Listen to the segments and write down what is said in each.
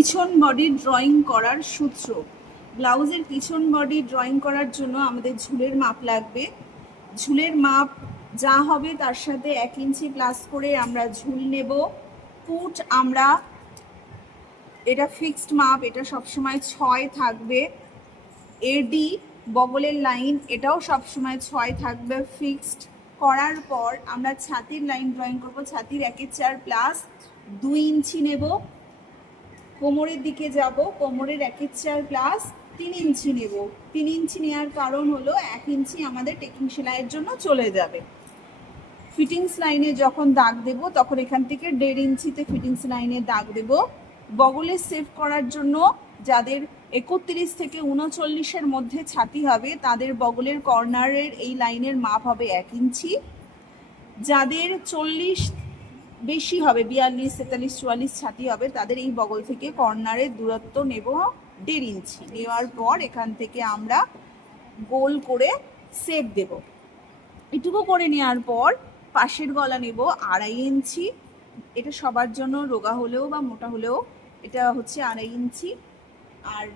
পিছন body drawing করার সূত্র। ব্লাউজের পিছন বডি ড্রয়িং করার জন্য আমাদের ঝুলের মাপ লাগবে। ঝুলের মাপ যা হবে তার সাথে 1 ইঞ্চি প্লাস করে আমরা ঝুল নেব। পুট আমরা, এটা ফিক্সড মাপ, এটা সবসময় 6 থাকবে। এডি বগলের লাইন, এটাও সবসময় 6 থাকবে ফিক্সড। করার পর আমরা ছাতির লাইন ড্রয়িং করব। ছাতির 1/4 প্লাস 2 ইঞ্চি নেব। কোমরের দিকে যাব, কোমরের 1/4 প্লাস 3 ইঞ্চি নেব। 3 ইঞ্চি নেওয়ার কারণ হলো 1 ইঞ্চি আমাদের টেকিং সেলাইয়ের জন্য চলে যাবে। ফিটিংস লাইনে যখন দাগ দেব তখন এখান থেকে 1.5 ইঞ্চিতে ফিটিংস লাইনে দাগ দেব। বগলে সেভ করার জন্য যাদের 31 থেকে 39-এর মধ্যে ছাতি হবে তাদের বগলের কর্নারের এই লাইনের মাপ হবে 1 ইঞ্চি। যাদের 40 বেশি হবে, 42, 43, 44 ছাতি হবে, তাদের এই বগল থেকে কর্নারের দূরত্ব নেব 1.5 ইঞ্চি। নেওয়ার পর এখান থেকে আমরা গোল করে সেভ দেব। এটুকু করে নেওয়ার পর পাশের গলা নেব 2.5 ইঞ্চি। এটা সবার জন্য রোগা হলেও বা মোটা হলেও এটা হচ্ছে 2.5 ইঞ্চি। আর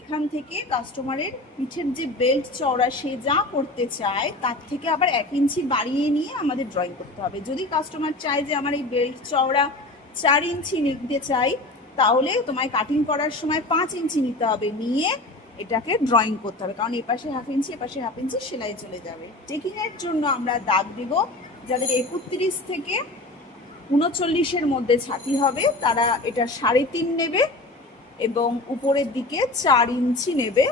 এখান থেকে কাস্টমারের পিঠের যে বেল্ট চওড়া সে যা করতে চায় তার থেকে আবার 1 ইঞ্চি বাড়িয়ে নিয়ে আমাদের ড্রয়িং করতে হবে। যদি কাস্টমার চায় যে আমার এই বেল্ট চওড়া 4 ইঞ্চি নিতে চাই, তাহলে তোমায় কাটিং করার সময় 5 ইঞ্চি নিতে হবে, নিয়ে এটাকে ড্রয়িং করতে হবে, কারণ এপাশে 1/2 ইঞ্চি এপাশে 1/2 ইঞ্চি সেলাই চলে যাবে। টেকিংয়ের জন্য আমরা দাগ দেব। যাদের 31 থেকে 39-এর মধ্যে ছাতি হবে তারা এটা 3.5 নেবে এবং উপরের দিকে 4 ইঞ্চি নেবে,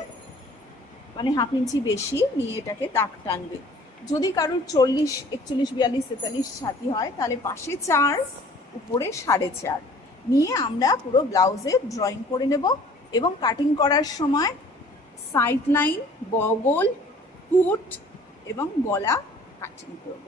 মানে 1/2 ইঞ্চি বেশি নিয়ে এটাকে দাগ টানবে। যদি কারোর 40, 41, 42, 43 ছাতি হয় তাহলে পাশে 4 উপরে 4.5 নিয়ে আমরা পুরো ব্লাউজে ড্রয়িং করে নেব। এবং কাটিং করার সময় সাইড লাইন, বগল, পুট এবং গলা কাটিং করব।